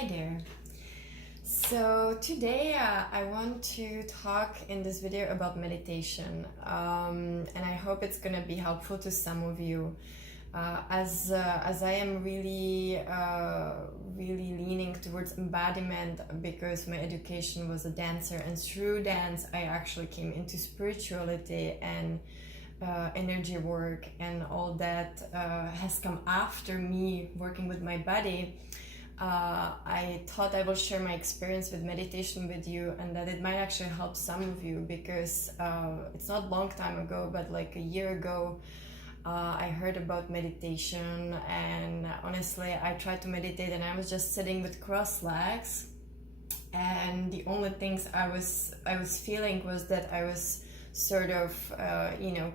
Hi there. So today I want to talk in this video about meditation, and I hope it's gonna be helpful to some of you, as I am really leaning towards embodiment because my education was a dancer, and through dance I actually came into spirituality and energy work, and all that has come after me working with my body. I thought I will share my experience with meditation with you, and that it might actually help some of you, because it's not a long time ago, but like a year ago, I heard about meditation, and honestly I tried to meditate and I was just sitting with crossed legs, and the only things I was feeling was that I was sort of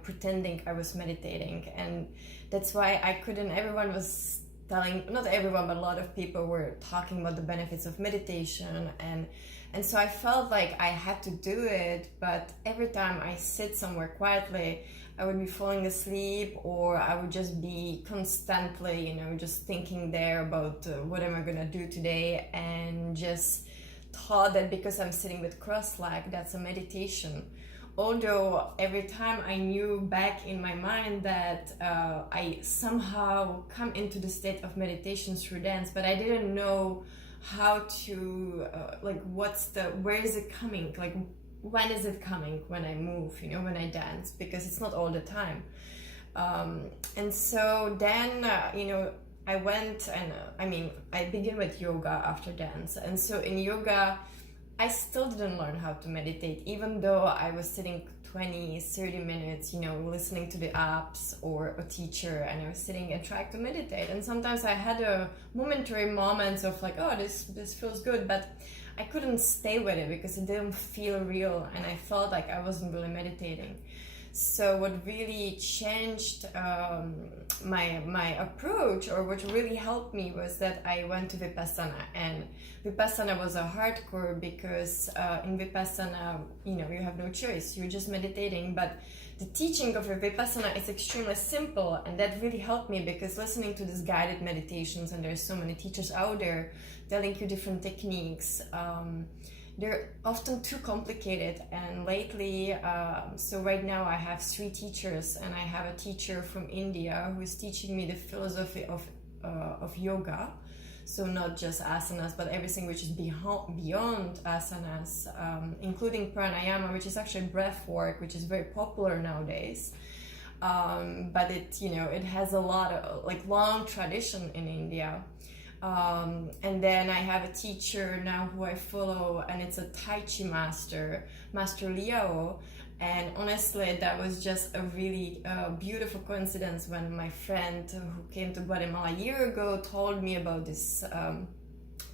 pretending I was meditating, and that's why I couldn't. Everyone was telling, not everyone, but a lot of people were talking about the benefits of meditation, and so I felt like I had to do it, but every time I sit somewhere quietly I would be falling asleep, or I would just be constantly just thinking there about what am I gonna do today, and just thought that because I'm sitting with crossed leg that's a meditation. Although every time I knew back in my mind that I somehow come into the state of meditation through dance, but I didn't know how to where is it coming, like when is it coming when I move, when I dance, because it's not all the time. And so then I went and I began with yoga after dance, and so in yoga I still didn't learn how to meditate, even though I was sitting 20-30 minutes, listening to the apps or a teacher, and I was sitting and trying to meditate. And sometimes I had a momentary moments of like, oh, this feels good, but I couldn't stay with it because it didn't feel real, and I felt like I wasn't really meditating. So what really changed my approach, or what really helped me, was that I went to Vipassana. And Vipassana was a hardcore because in Vipassana, you have no choice, you're just meditating. But the teaching of Vipassana is extremely simple, and that really helped me, because listening to these guided meditations, and there's so many teachers out there telling you different techniques, they're often too complicated. And lately, so right now I have 3 teachers, and I have a teacher from India who is teaching me the philosophy of yoga. So not just asanas, but everything which is beyond asanas, including pranayama, which is actually breath work, which is very popular nowadays. But it has a lot of long tradition in India. And then I have a teacher now who I follow, and it's a Tai Chi master, Master Liao. And honestly, that was just a really beautiful coincidence when my friend who came to Guatemala a year ago told me about this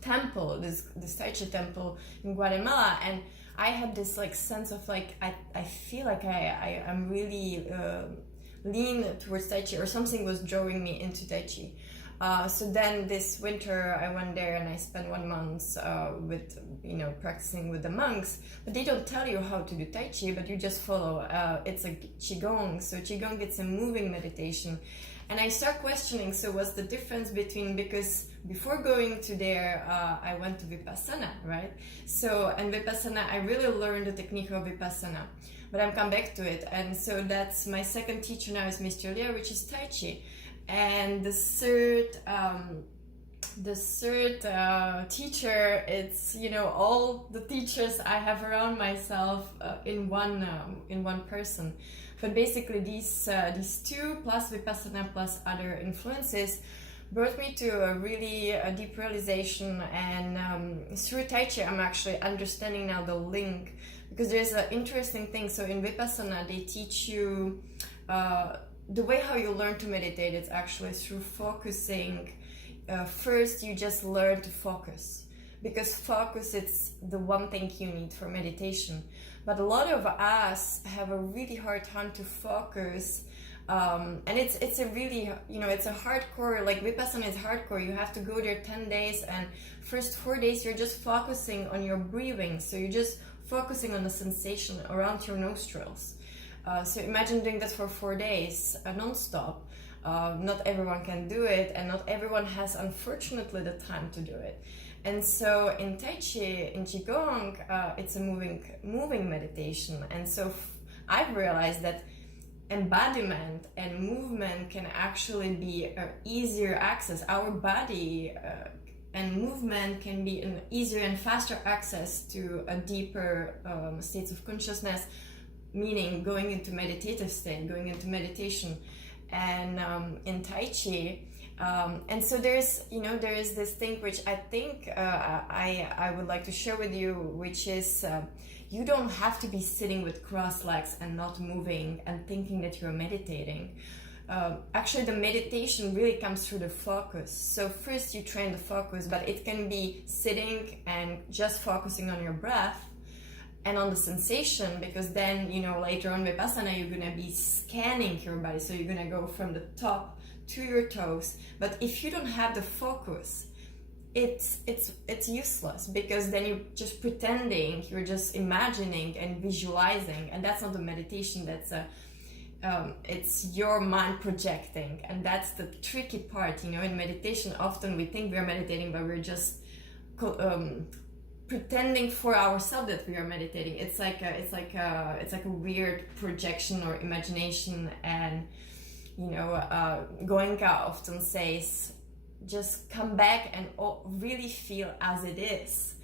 temple, this Tai Chi temple in Guatemala. And I had this sense of I feel like I'm really lean towards Tai Chi, or something was drawing me into Tai Chi. So then this winter I went there and I spent 1 month with practicing with the monks, but they don't tell you how to do Tai Chi, but you just follow. It's a Qigong, so Qigong, it's a moving meditation. And I start questioning, so what's the difference between, because before going to there I went to Vipassana, right? So in Vipassana I really learned the technique of Vipassana, but I'm come back to it. And so that's my second teacher now is Mr. Leo, which is Tai Chi. And the third teacher, it's all the teachers I have around myself in one person. But basically these 2 plus Vipassana plus other influences brought me to a really deep realization. And through Tai Chi I'm actually understanding now the link, because there's an interesting thing. So in Vipassana they teach you the way how you learn to meditate is actually through focusing. First, you just learn to focus, because focus, it's the one thing you need for meditation. But a lot of us have a really hard time to focus, and it's a really, it's a hardcore, Vipassana is hardcore. You have to go there 10 days, and first 4 days you're just focusing on your breathing. So you're just focusing on the sensation around your nostrils. So imagine doing that for 4 days non-stop. Not everyone can do it, and not everyone has, unfortunately, the time to do it. And so in Tai Chi, in Qigong, it's a moving meditation. And so I've realized that embodiment and movement can actually be easier access. Our body and movement can be an easier and faster access to a deeper states of consciousness, meaning going into meditative state, going into meditation. And in Tai Chi, and so there is this thing which I think I would like to share with you, which is you don't have to be sitting with crossed legs and not moving and thinking that you're meditating. Actually, the meditation really comes through the focus. So first you train the focus, but it can be sitting and just focusing on your breath and on the sensation, because then, later on Vipassana, you're going to be scanning your body. So you're going to go from the top to your toes. But if you don't have the focus, it's useless, because then you're just pretending, you're just imagining and visualizing, and that's not the meditation. That's it's your mind projecting, and that's the tricky part. In meditation, often we think we're meditating, but we're just pretending for ourselves that we are meditating. It's like a weird projection or imagination. And Goenka often says, just come back and really feel as it is.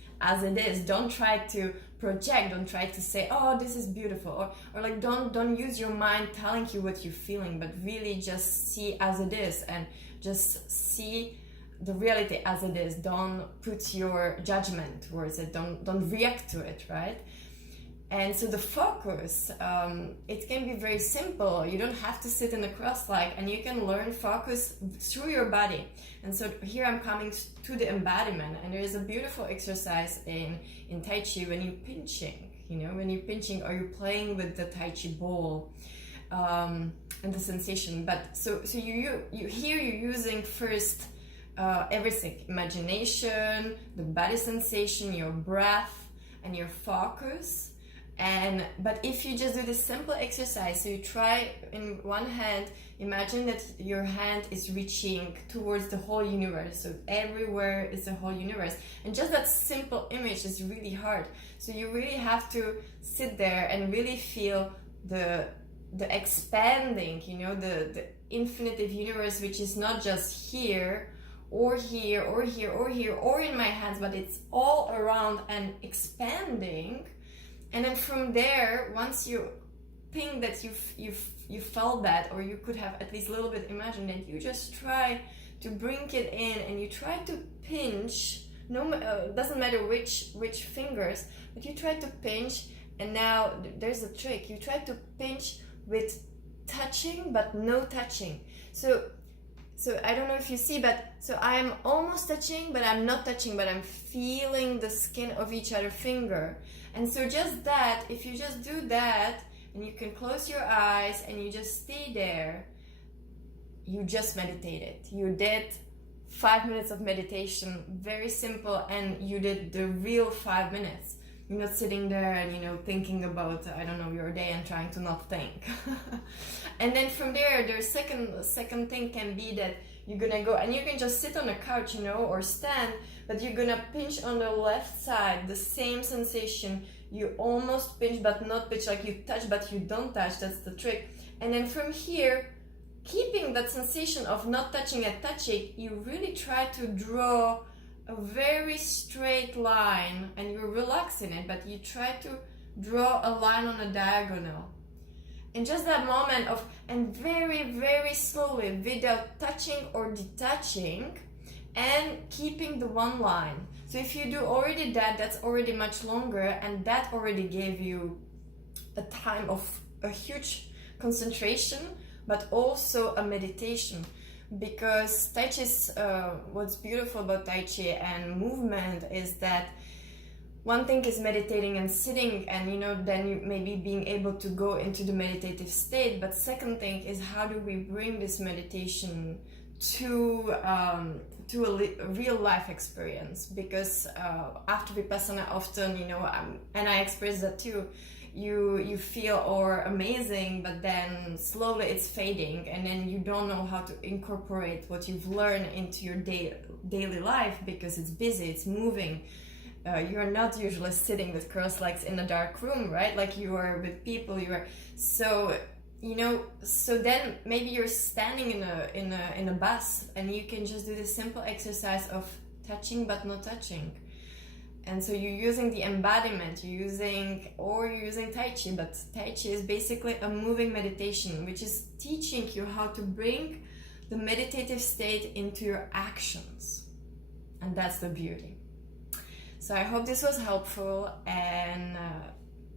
Don't try to project. Don't try to say, oh, this is beautiful, or like don't use your mind telling you what you're feeling, but really just see as it is, and just see the reality as it is. Don't put your judgment towards it. Don't react to it, right? And so the focus, it can be very simple. You don't have to sit in a cross leg, and you can learn focus through your body. And so here I'm coming to the embodiment, and there is a beautiful exercise in Tai Chi when you're pinching, or you're playing with the Tai Chi ball, and the sensation. But so you're using first everything: imagination, the body sensation, your breath, and your focus. But if you just do this simple exercise, so you try in one hand, imagine that your hand is reaching towards the whole universe, so everywhere is the whole universe, and just that simple image is really hard. So you really have to sit there and really feel the expanding, the infinitive universe, which is not just here or here or here or here or in my hands, but it's all around and expanding. And then from there, once you think that you felt that, or you could have at least a little bit imagined it, you just try to bring it in, and you try to pinch. Doesn't matter which fingers, but you try to pinch. And now there's a trick. You try to pinch with touching, but no touching. So I don't know if you see, but so I'm almost touching, but I'm not touching, but I'm feeling the skin of each other finger. And so just that, if you just do that, and you can close your eyes and you just stay there, you just meditated. You did 5 minutes of meditation, very simple, and you did the real 5 minutes. You're not sitting there and, thinking about, your day and trying to not think. And then from there, the second thing can be that you're gonna go, and you can just sit on a couch, or stand, but you're gonna pinch on the left side, the same sensation. You almost pinch, but not pinch, like you touch, but you don't touch. That's the trick. And then from here, keeping that sensation of not touching and touching, you really try to draw a very straight line, and you're relaxing it, but you try to draw a line on a diagonal. And just that moment of, and very, very slowly, without touching or detaching, and keeping the one line. So if you do already that, that's already much longer, and that already gave you a time of a huge concentration, but also a meditation. Because Tai Chi is, what's beautiful about Tai Chi and movement is that one thing is meditating and sitting, and then you maybe being able to go into the meditative state. But second thing is, how do we bring this meditation to a real life experience? Because after Vipassana, often, and I express that too, you feel or amazing, but then slowly it's fading, and then you don't know how to incorporate what you've learned into your daily life because it's busy, it's moving. You're not usually sitting with crossed legs in a dark room, right? Like you are with people, you are so, you know, so then maybe you're standing in a bus, and you can just do this simple exercise of touching but not touching. And so you're using the embodiment, you're using Tai Chi, but Tai Chi is basically a moving meditation, which is teaching you how to bring the meditative state into your actions. And that's the beauty. So I hope this was helpful, and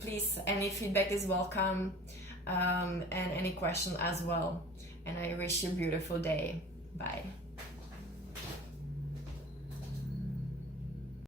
please, any feedback is welcome, and any question as well. And I wish you a beautiful day. Bye.